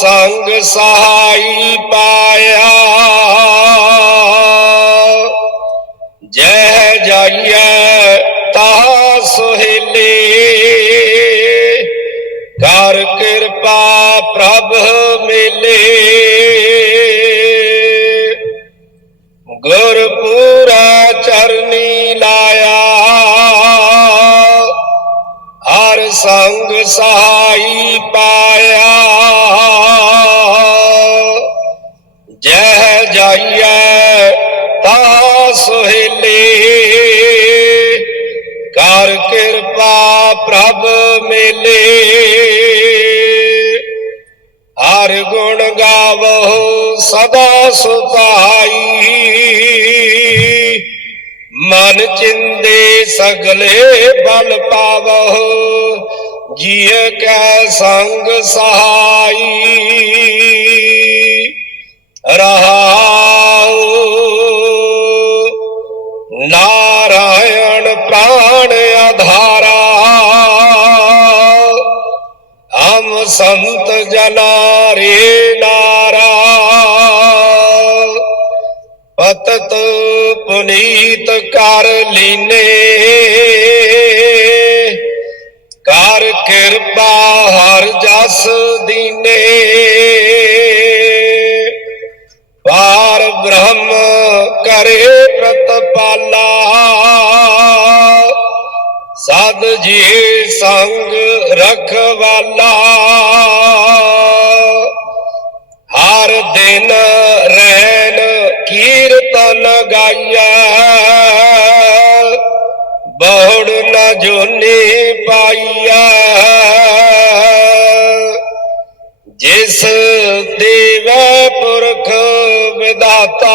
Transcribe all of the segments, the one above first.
ਸੰਗ ਸਹਾਈ ਪਾਇਆ। ਜਹ ਜਾਈਐ ਤਾ ਸੁਹੇਲੇ। ਕਰ ਕਿਰਪਾ ਪ੍ਰਭ ਮੇਲੇ। ਗੁਰਪੂਰਾ ਚਰਨੀ ਲਾਇਆ। ਹਰ ਸੰਗ ਸਹਾਈ ਜਹ ਤਾ ਸੁਹੇਲੇ। ਕਰ ਕਿਰਪਾ ਪ੍ਰਭ ਮੇਲੇ। ਹਰ ਗੁਣ ਗਾਵੋ ਸਦਾ ਸੁਤਾਈ। ਮਨ ਚਿੰਦੇ ਸਗਲੇ ਬਲ ਪਾਵੋ ਜੀਅ ਕੈ ਸੰਗ ਸਹਾਈ। ਰਹਾ ਹਮ ਸੰਤ ਜਨਾ ਰੇ ਨਾਰਾ। ਪਤਤ ਪੁਨੀਤ ਕਰ ਲੀਨੇ। ਕਰ ਕਿਰਪਾ ਹਰ ਜਸ ਦੀਨੇ। ਪਾਰ ਬ੍ਰਹਮ ਕਰੇ ਪ੍ਰਤਪਾਲਾ। ਸਦ ਜੀ ਸੰਗ ਰਖਵਾਲਾ ਹਰ ਦਿਨ ਰਹਿਣ ਕੀਰਤਨ ਗਾਇਆ ਬਹੁੜ ਨ ਜੋਨੀ ਪਾਈਆ ਜਿਸ ਦੇਵੈ ਪੁਰਖ ਵਿਦਾਤਾ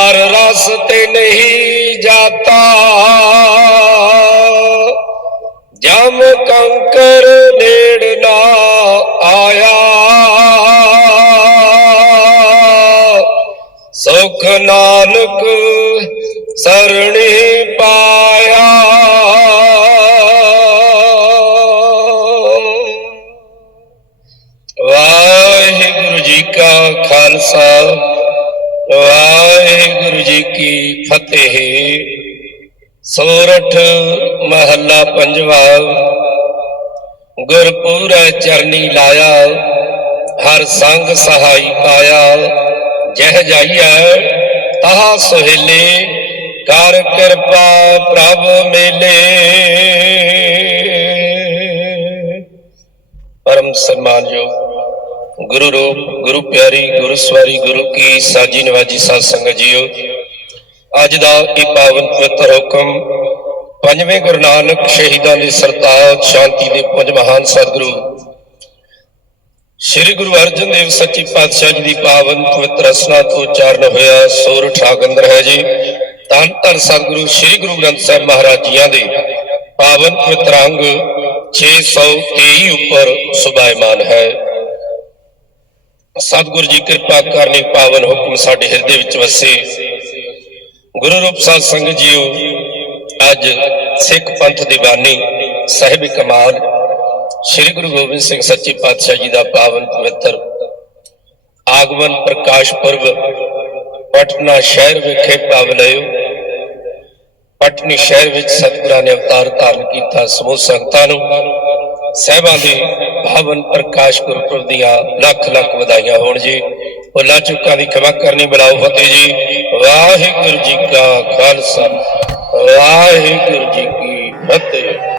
ਹਰ ਰਸ ਤੇ ਨਹੀਂ ਜਾਤਾ। ਜਮ ਕੰਕਰ ਨੇੜ ਨਾ ਆਇਆ। ਸੁਖ ਨਾਨਕ ਸਰਣੀ ਪਾਇਆ। ਵਾਹਿਗੁਰੂ ਜੀ ਕਾ ਖਾਲਸਾ। ਵਾਹਿਗੁਰੂ ਜੀ ਕੀ ਫਤਿਹ। ਸੋਰਠ ਮਹੱਲਾ ਪੰਜਵਾ। ਗੁਰਪੂਰਾ ਚਰਨੀ ਲਾਇਆ, ਹਰ ਸੰਗ ਸਹਾਈ ਪਾਇਆ। ਜਹ ਜਾਈਐ ਤਹਾ ਸੁਹੇਲੇ, ਕਰ ਕਿਰਪਾ ਪ੍ਰਭ ਮੇਲੇ। ਪਰਮ ਸਨਮਾਨਯੋਗ ਗੁਰੂ ਰੂਪ, ਗੁਰੂ ਪਿਆਰੀ, ਗੁਰੂ ਸਵਾਰੀ, ਗੁਰੂ ਕੀ ਸਾਜੀ ਨਿਵਾਜੀ ਸਾਧ ਸੰਗਤ ਜੀਓ। ਅੱਜ ਦਾ ਇਹ ਪਾਵਨ ਪਵਿੱਤਰ ਹੁਕਮ ਪੰਜਵੇਂ ਗੁਰੂ ਨਾਨਕ ਸ਼ਹੀਦਾਂ ਦੀ ਸਰਤਾਜ, ਸ਼ਾਂਤੀ ਦੇ ਪੰਜ ਮਹਾਨ ਸਤਿਗੁਰੂ, ਸ੍ਰੀ ਗੁਰੂ ਅਰਜਨ ਦੇਵ ਸੱਚੇ ਪਾਤਸ਼ਾਹ ਜੀ ਦੀ ਪਾਵਨ ਪਵਿੱਤਰ ਰਸਨਾ ਤੋਂ ਉਚਾਰਨ ਹੋਇਆ ਸੋਰਠ ਆਗੰਦਰ ਹੈ ਜੀ। ਧੰਨ ਧੰਨ ਸਤਿਗੁਰੂ ਸ੍ਰੀ ਗੁਰੂ ਗ੍ਰੰਥ ਸਾਹਿਬ ਮਹਾਰਾਜ ਜੀਆਂ ਦੇ ਪਾਵਨ ਪਵਿੱਤਰ ਅੰਗ 623 ਉੱਪਰ ਸੁਭਾਇਮਾਨ ਹੈ। ਸਤਿਗੁਰੂ ਜੀ ਕਿਰਪਾ ਕਰਨੀ ਪਾਵਨ ਹੁਕਮ ਸਾਡੇ ਹਿਰਦੇ ਵਿੱਚ ਵਸੇ। ਗੁਰੂ ਰੂਪ ਸਾਧ ਸੰਗਤ ਜੀਓ, ਅੱਜ ਸਿੱਖ ਪੰਥ ਦੀ ਬਾਣੀ ਸਾਹਿਬ ਕਮਾਲ, ਸ੍ਰੀ ਗੁਰੂ ਗੋਬਿੰਦ ਸਿੰਘ ਸੱਚੇ ਪਾਤਸ਼ਾਹ ਜੀ ਦਾ ਪਾਵਨ ਪਵਿੱਤਰ ਆਗਮਨ ਪ੍ਰਕਾਸ਼ ਪੁਰਬ ਪਟਨਾ ਸ਼ਹਿਰ ਵਿਖੇ ਪਾਵਲਿਓ ਪਟਨੀ ਸ਼ਹਿਰ ਵਿੱਚ ਸਤਿਗੁਰਾਂ ਨੇ ਅਵਤਾਰ ਧਾਰਨ ਕੀਤਾ। ਸਮੂਹ ਸੰਗਤਾਂ ਨੂੰ, ਸਹਿਬਾਂ ਦੀ ਪਾਵਨ ਪ੍ਰਕਾਸ਼ ਗੁਰਪੁਰਬ ਦੀਆਂ ਲੱਖ ਲੱਖ ਵਧਾਈਆਂ ਹੋਣ ਜੀ। ਭੁੱਲਾਂ ਚੁੱਕਾਂ ਦੀ ਖਿਮਾ ਕਰਨੀ ਬੁਲਾਓ ਫਤਿਹ ਜੀ। ਵਾਹਿਗੁਰੂ ਜੀ ਕਾ ਖਾਲਸਾ। ਵਾਹਿਗੁਰੂ ਜੀ ਕੀ ਫਤਿਹ।